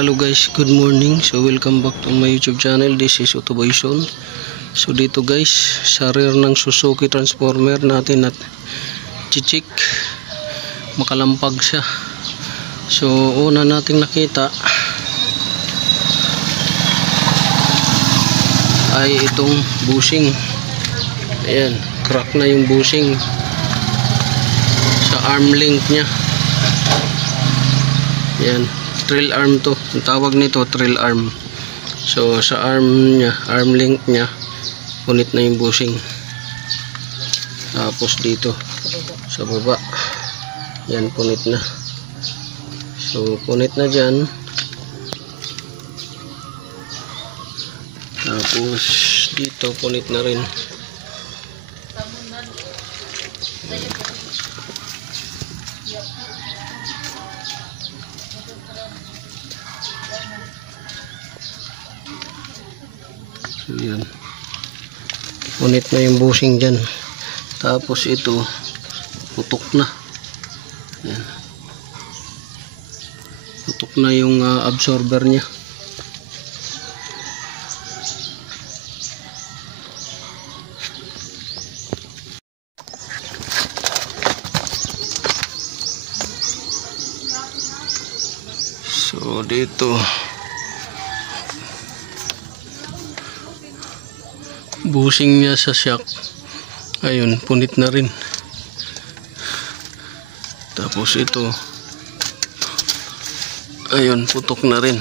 Hello guys, good morning. So welcome back to my YouTube channel. This is Autoboyson. So dito guys, sa rear ng Suzuki Transformer natin at chichik, makalampag siya. So una nating nakita ay itong bushing. Ayan, crack na yung bushing sa arm link nya. Ayan, trail arm to, ang tawag nito trail arm. So sa arm nya, arm link nya, punit na yung bushing. Tapos dito sa baba, yan punit na. So punit na dyan. Tapos dito punit na rin. So yan, punit na yung bushing dyan. Tapos ito putok na. Yan, putok na yung absorber nya. So dito bushing niya sa shock, ayun, punit na rin. Tapos ito, ayun, putok na rin,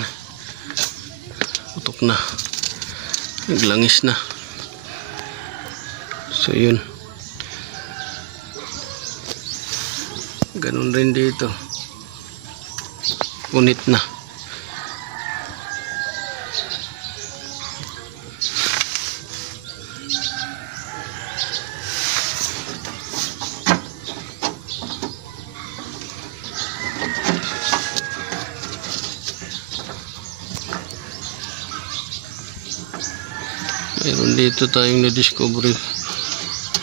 putok na, naglangis na. So yun, ganun rin dito, punit na. Meron dito tayong na-discover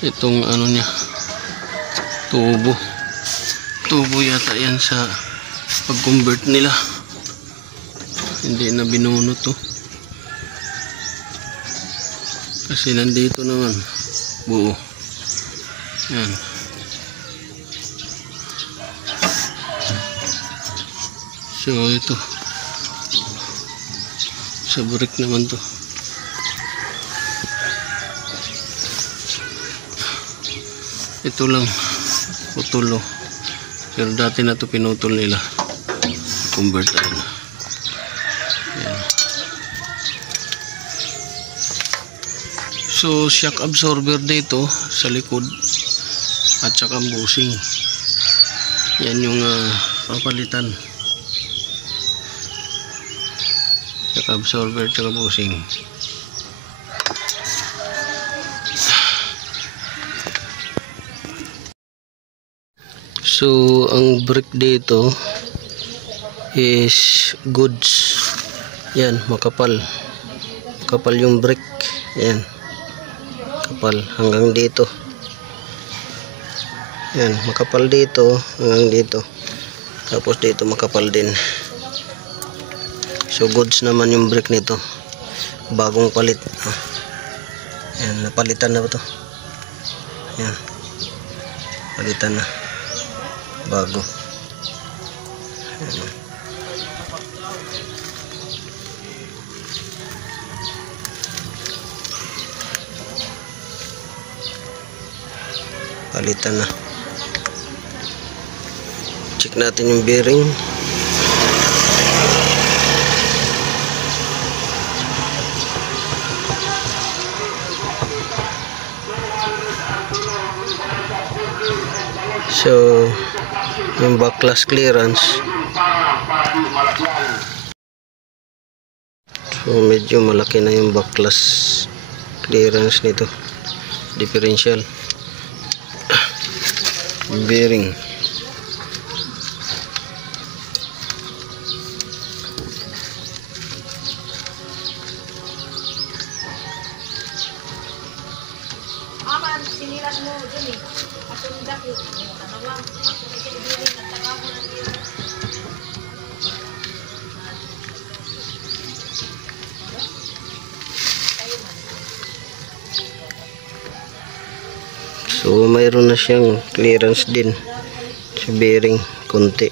itong ano niya, tubo yata yan sa pag-convert nila, hindi na binunot to kasi nandito naman buo. Yan, so ito sa brick naman to. Ito lang putulo, pero dati na to pinutol nila, convert na. Ayan. So shock absorber dito sa likod at saka bushing, yan yung papalitan. Shock absorber at saka bushing. So ang brake dito is goods. Yan, makapal yung brake. Yan, kapal hanggang dito. Yan, makapal dito hanggang dito. Tapos dito makapal din. So goods naman yung brake nito, bagong palit. Yan, napalitan na ba to? Yan, palitan na, bago. Ayan. Palitan na. Check natin yung bearing. So yung backlash clearance, so medyo malaki na yung backlash clearance nito. Differential bearing, sinilas mo dyan eh. At yung dati, tanong lang. Ako na siya ibirin, nagtakaw mo na So mayroon na siyang clearance din sa bearing konti.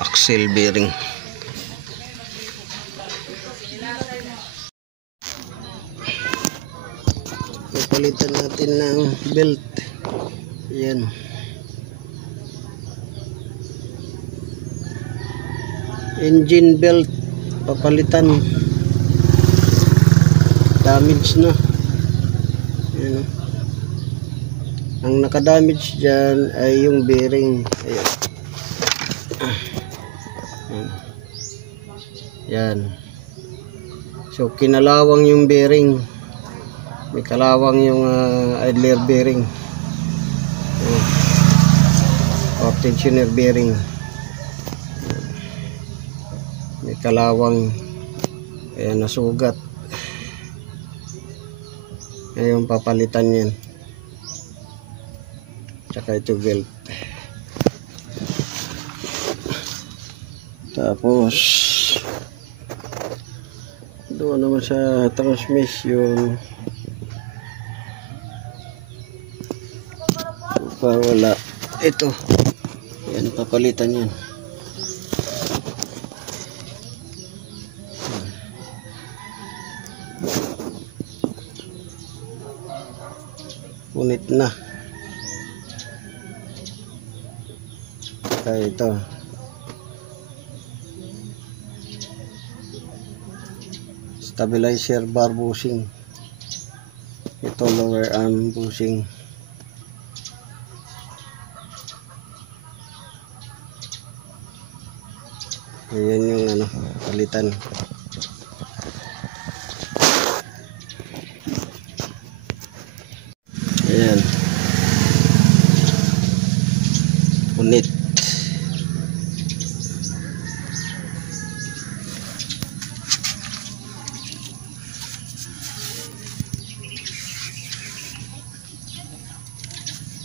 Axle bearing. Papalitan natin ng belt. Yan. Engine belt papalitan. Damage na. Yan. Ang nakadamage dyan ay yung bearing. Ayan. Yan. So kinalawang yung bearing. May kalawang yung idler bearing. Or tensioner bearing. May kalawang, kaya nasugat. Ngayon papalitan yan. Tsaka ito belt. Tapos doon naman sa transmission, wala ito. Yan, papalitan yan. Punit na. Kaya ito stabilizer bar bushing. Ito lower arm bushing. Ayan yung palitan. Ayan. Punit.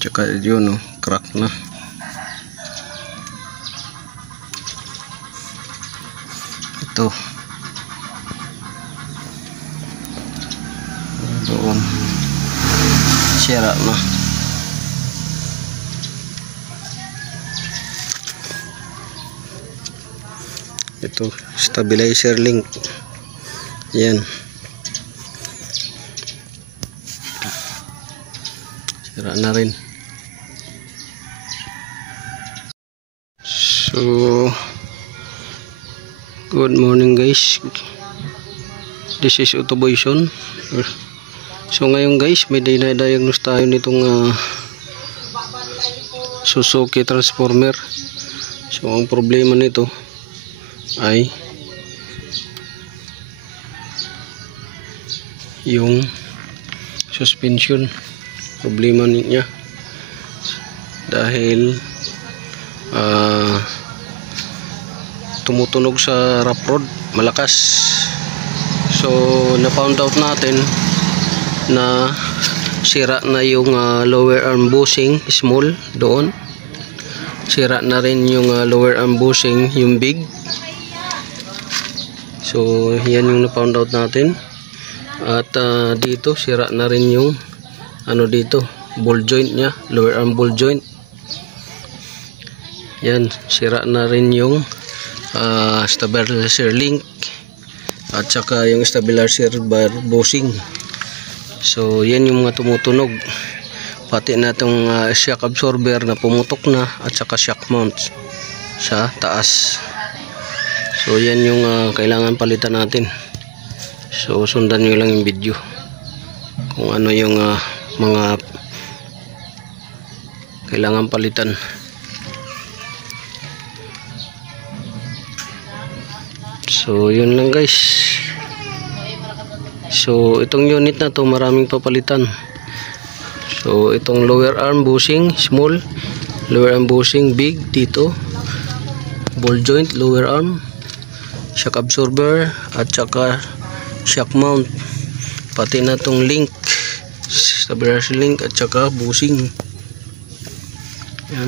Tsaka yun, crack na. Ito. Doon. Sira na. Ito, stabilizer link. Yan. Sira na rin. So, good morning guys. This is Autoboyson. So ngayon guys, may dinadiagnose tayo nitong Suzuki transformer. So ang problema nito ay yung suspension. Problema niya dahil tumutunog sa rough road malakas. So na-found out natin na sira na yung lower arm bushing small doon. Sira na rin yung lower arm bushing yung big. So yan yung na-found out natin. At dito sira na rin yung dito ball joint nya, lower arm ball joint. Yan, sira na rin yung stabilizer link at saka yung stabilizer bar bushing. So yan yung mga tumutunog, pati na itong shock absorber na pumutok na at saka shock mount sa taas. So yan yung kailangan palitan natin. So sundan nyo lang yung video kung ano yung mga kailangan palitan. So yun lang guys. So itong unit na to maraming papalitan. So itong lower arm bushing small, lower arm bushing big dito, ball joint lower arm, shock absorber at saka shock mount, pati na tong link, stabilizer link at saka bushing. Yan.